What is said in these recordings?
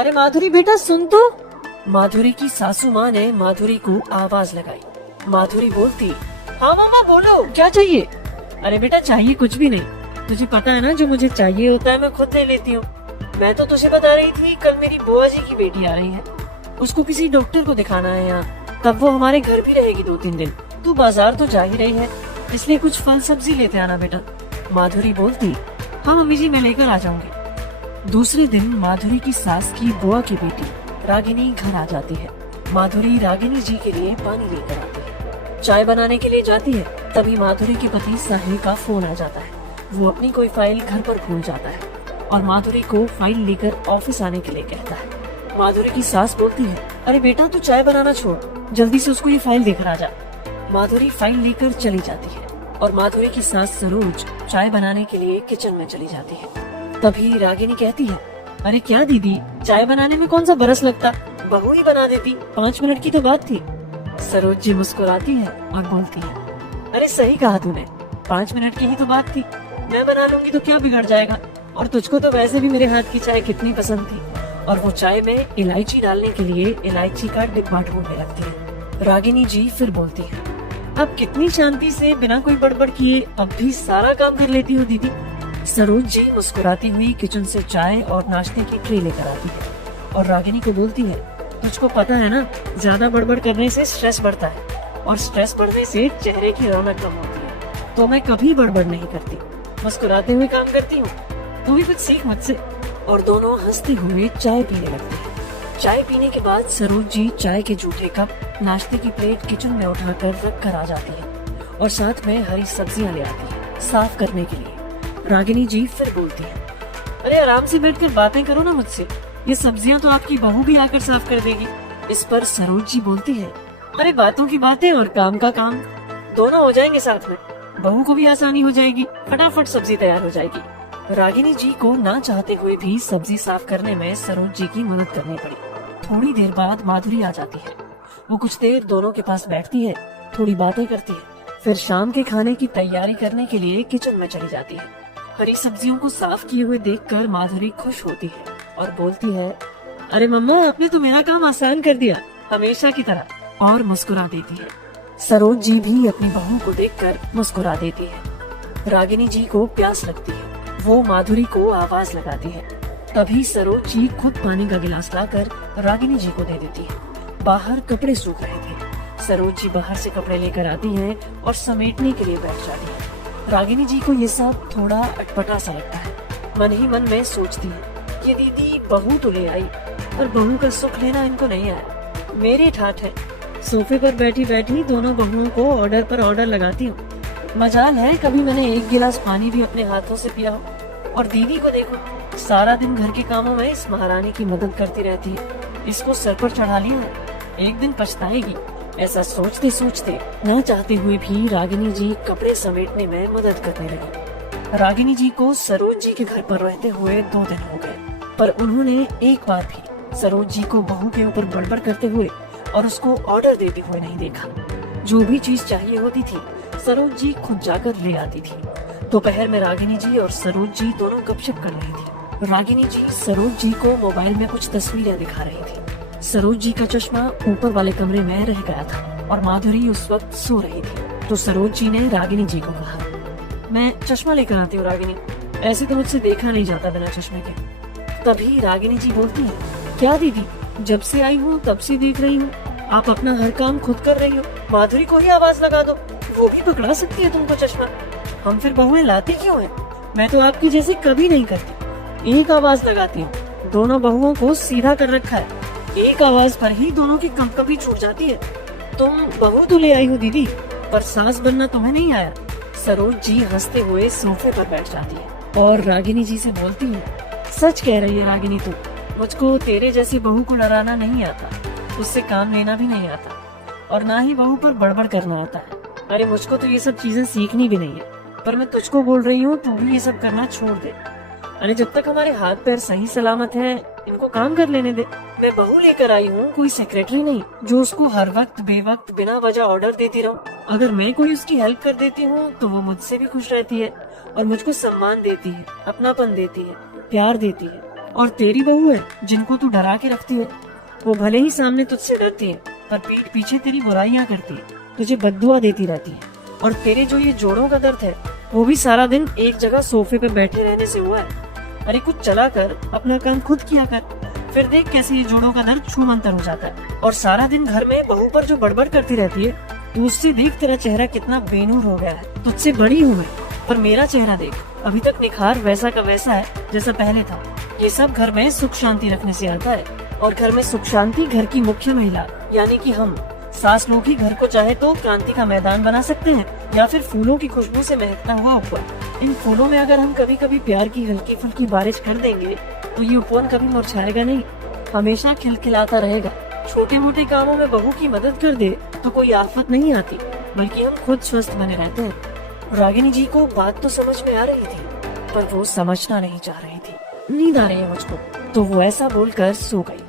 अरे माधुरी बेटा सुन तो। माधुरी की सासू माँ ने माधुरी को आवाज लगाई। माधुरी बोलती, हाँ मामा बोलो, क्या चाहिए? अरे बेटा चाहिए कुछ भी नहीं, तुझे पता है ना जो मुझे चाहिए होता है मैं खुद ले लेती हूँ। मैं तो तुझे बता रही थी कल मेरी बुआ जी की बेटी आ रही है, उसको किसी डॉक्टर को दिखाना है यहाँ, तब वो हमारे घर भी रहेगी 2-3 दिन। तू बाजार तो जा ही रही है, इसलिए कुछ फल सब्जी लेते आना बेटा। माधुरी बोलती, हाँ मम्मी जी मैं लेकर आ जाऊंगी। दूसरे दिन माधुरी की सास की बुआ की बेटी रागिनी घर आ जाती है। माधुरी रागिनी जी के लिए पानी लेकर आती है, चाय बनाने के लिए जाती है। तभी माधुरी के पति साहिल का फोन आ जाता है। वो अपनी कोई फाइल घर पर भूल जाता है और माधुरी को फाइल लेकर ऑफिस आने के लिए कहता है। माधुरी की सास बोलती है, अरे बेटा तू चाय बनाना छोड़, जल्दी से उसको ये फाइल देकर आ जा। माधुरी फाइल लेकर चली जाती है और माधुरी की सास सरोज चाय बनाने के लिए किचन में चली जाती है। तभी रागिनी कहती है, अरे क्या दीदी, चाय बनाने में कौन सा बरस लगता, बहू ही बना देती, 5 मिनट की तो बात थी। सरोज जी मुस्कुराती है और बोलती है, अरे सही कहा तूने, 5 मिनट की ही तो बात थी, मैं बना लूंगी तो क्या बिगड़ जाएगा, और तुझको तो वैसे भी मेरे हाथ की चाय कितनी पसंद थी। और वो चाय में इलायची डालने के लिए इलायची का डिब्बा ढूंढने लगती है। रागिनी जी फिर बोलती है, अब कितनी शांति से बिना कोई बड़बड़ किए अब भी सारा काम कर लेती हो दीदी। सरोज जी मुस्कुराती हुई किचन से चाय और नाश्ते की ट्रे लेकर आती है और रागिनी को बोलती है, तुझको पता है ना ज्यादा बड़बड़ करने से स्ट्रेस बढ़ता है और स्ट्रेस बढ़ने से चेहरे की रौनक कम होती है, तो मैं कभी बड़बड़ नहीं करती, मुस्कुराते हुए काम करती हूँ, तू भी कुछ सीख मुझसे। और दोनों हंसते हुए चाय पीने लगते हैं। चाय पीने के बाद सरोज जी चाय के जूठे कप, नाश्ते की प्लेट किचन में उठाकर रख कर आ जाती है और साथ में हरी सब्जियां ले आती है साफ करने के लिए। रागिनी जी फिर बोलती है, अरे आराम से बैठकर बातें करो ना मुझसे, ये सब्जियां तो आपकी बहू भी आकर साफ कर देगी। इस पर सरोज जी बोलती है, अरे बातों की बातें और काम का काम, दोनों हो जाएंगे साथ में, बहू को भी आसानी हो जाएगी, फटाफट सब्जी तैयार हो जाएगी। रागिनी जी को ना चाहते हुए भी सब्जी साफ करने में सरोज जी की मदद करनी पड़ी। थोड़ी देर बाद माधुरी आ जाती है। वो कुछ देर दोनों के पास बैठती है, थोड़ी बातें करती है, फिर शाम के खाने की तैयारी करने के लिए किचन में चली जाती है। हरी सब्जियों को साफ किए हुए देखकर माधुरी खुश होती है और बोलती है, अरे मम्मा आपने तो मेरा काम आसान कर दिया, हमेशा की तरह, और मुस्कुरा देती है। सरोज जी भी अपनी बहू को देखकर मुस्कुरा देती है। रागिनी जी को प्यास लगती है, वो माधुरी को आवाज लगाती है। तभी सरोज जी खुद पानी का गिलास लाकर रागिनी जी को दे देती है। बाहर कपड़े सूख रहे थे। सरोज जी बाहर से कपड़े लेकर आती हैं और समेटने के लिए बैठ जाती है। रागिनी जी को ये सब थोड़ा अटपटा सा लगता है। मन ही मन में सोचती है, ये दीदी बहू तो ले आई पर बहू का सुख लेना इनको नहीं आया, मेरी ठाठ है। सोफे पर बैठी बैठी दोनों बहुओं को ऑर्डर पर ऑर्डर लगाती हूँ। मजाल है कभी मैंने एक गिलास पानी भी अपने हाथों से पिया हो। और दीदी को देखो, सारा दिन घर के कामों में इस महारानी की मदद करती रहती है, इसको सर पर चढ़ा लिया है, एक दिन पछताएगी। ऐसा सोचते सोचते न चाहते हुए भी रागिनी जी कपड़े समेटने में मदद करने लगी। रागिनी जी को सरोज जी के घर पर रहते हुए 2 दिन हो गए, पर उन्होंने एक बार भी सरोज जी को बहू के ऊपर बड़बड़ करते हुए और उसको ऑर्डर देते हुए नहीं देखा। जो भी चीज चाहिए होती थी सरोज जी खुद जाकर ले आती थी। दोपहर में रागिनी जी और सरोज जी दोनों गपशप कर रही थी। रागिनी जी सरोज जी को मोबाइल में कुछ तस्वीरें दिखा रही थी। सरोज जी का चश्मा ऊपर वाले कमरे में रह गया था और माधुरी उस वक्त सो रही थी। तो सरोज जी ने रागिनी जी को कहा, मैं चश्मा लेकर आती हूँ रागिनी, ऐसे तो मुझसे देखा नहीं जाता बिना चश्मे के। तभी रागिनी जी बोलती है, क्या दीदी, जब से आई हूँ तब से देख रही हूँ आप अपना हर काम खुद कर रही हो, माधुरी को ही आवाज लगा दो, वो भी पकड़ा सकती है तुमको चश्मा। हम फिर बहुएं लाती क्यों हैं? मैं तो आपकी जैसे कभी नहीं करती, एक आवाज लगाती हूँ, दोनों बहुओं को सीधा कर रखा है, एक आवाज पर ही दोनों की कंपकपी छूट जाती है। तुम बहू तो ले आई हो दीदी, पर सास बनना तुम्हें नहीं आया। सरोज जी हंसते हुए सोफे पर बैठ जाती है और रागिनी जी से बोलती है, सच कह रही है रागिनी, तू, मुझको तेरे जैसी बहू को डराना नहीं आता, उससे काम लेना भी नहीं आता और ना ही बहू पर बड़बड़ करना आता है। अरे मुझको तो ये सब चीजें सीखनी भी नहीं है, पर मैं तुझको बोल रही हूँ तू भी ये सब करना छोड़ दे। अरे जब तक हमारे हाथ पैर सही सलामत हैं, इनको काम कर लेने दे। मैं बहू लेकर आई हूँ, कोई सेक्रेटरी नहीं जो उसको हर वक्त बेवक्त बिना वजह ऑर्डर देती रहूं। अगर मैं कोई उसकी हेल्प कर देती हूँ तो वो मुझसे भी खुश रहती है और मुझको सम्मान देती है, अपनापन देती है, प्यार देती है। और तेरी बहू है जिनको तू डरा के रखती है, वो भले ही सामने तुझसे डरती है पर पीठ पीछे तेरी बुराइयां करती है, तुझे बद्दुआ देती रहती है। और तेरे जो ये जोड़ों का दर्द है वो भी सारा दिन एक जगह सोफे पे बैठे रहने से हुआ है। अरे कुछ चला कर, अपना काम खुद किया कर, फिर देख कैसे ये जोड़ों का दर्द छूमंतर हो जाता है। और सारा दिन घर में बहू पर जो बड़बड़ करती रहती है, तू उससे देख तेरा चेहरा कितना बेनूर हो गया है। तुझसे बड़ी हूँ मैं, पर मेरा चेहरा देख, अभी तक निखार वैसा का वैसा है जैसा पहले था। ये सब घर में सुख शांति रखने से आता है, और घर में सुख शांति घर की मुख्य महिला यानी कि हम सास लोग ही घर को चाहे तो क्रांति का मैदान बना सकते हैं, या फिर फूलों की खुशबू से महकता हुआ उपवन। इन फूलों में अगर हम कभी कभी प्यार की हल्की फुल्की बारिश कर देंगे तो ये उपवन कभी मुरझाएगा नहीं, हमेशा खिलखिलाता रहेगा। छोटे मोटे कामों में बहू की मदद कर दे तो कोई आफत नहीं आती, बल्कि हम खुद स्वस्थ बने रहते हैं। रागिनी जी को बात तो समझ में आ रही थी, पर वो समझना नहीं चाह रही थी। नींद आ रही है मुझको, तो वो ऐसा बोलकर सो गई।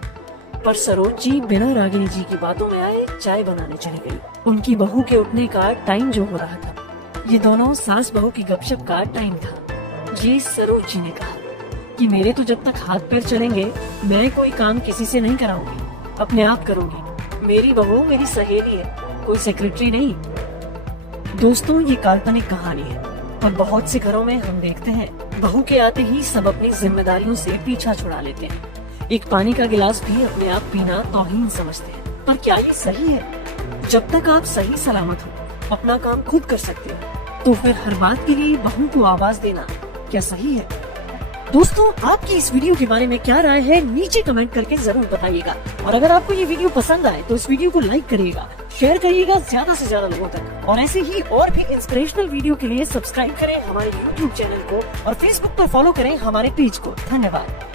पर सरोज जी बिना रागिनी जी की बातों में आए चाय बनाने चली गई। उनकी बहू के उठने का टाइम जो हो रहा था, ये दोनों सास बहू की गपशप का टाइम था। ये सरोज जी ने कहा कि मेरे तो जब तक हाथ पैर चलेंगे मैं कोई काम किसी से नहीं कराऊंगी, अपने आप करूंगी। मेरी बहू मेरी सहेली है, कोई सेक्रेटरी नहीं। दोस्तों, ये काल्पनिक कहानी है, और बहुत से घरों में हम देखते हैं बहू के आते ही सब अपनी जिम्मेदारियों से पीछा छुड़ा लेते हैं। एक पानी का गिलास भी अपने आप पीना तौहीन समझते हैं। पर क्या ये सही है? जब तक आप सही सलामत हो, अपना काम खुद कर सकते हो, तो फिर हर बात के लिए बहू को आवाज देना क्या सही है? दोस्तों, आपकी इस वीडियो के बारे में क्या राय है नीचे कमेंट करके जरूर बताइएगा। और अगर आपको ये वीडियो पसंद आए तो इस वीडियो को लाइक करिएगा, शेयर करिएगा ज्यादा से ज्यादा लोगों तक। और ऐसे ही और भी इंस्पिरेशनल वीडियो के लिए सब्सक्राइब करें हमारे YouTube चैनल को, और Facebook पर फॉलो करें हमारे पेज को। धन्यवाद।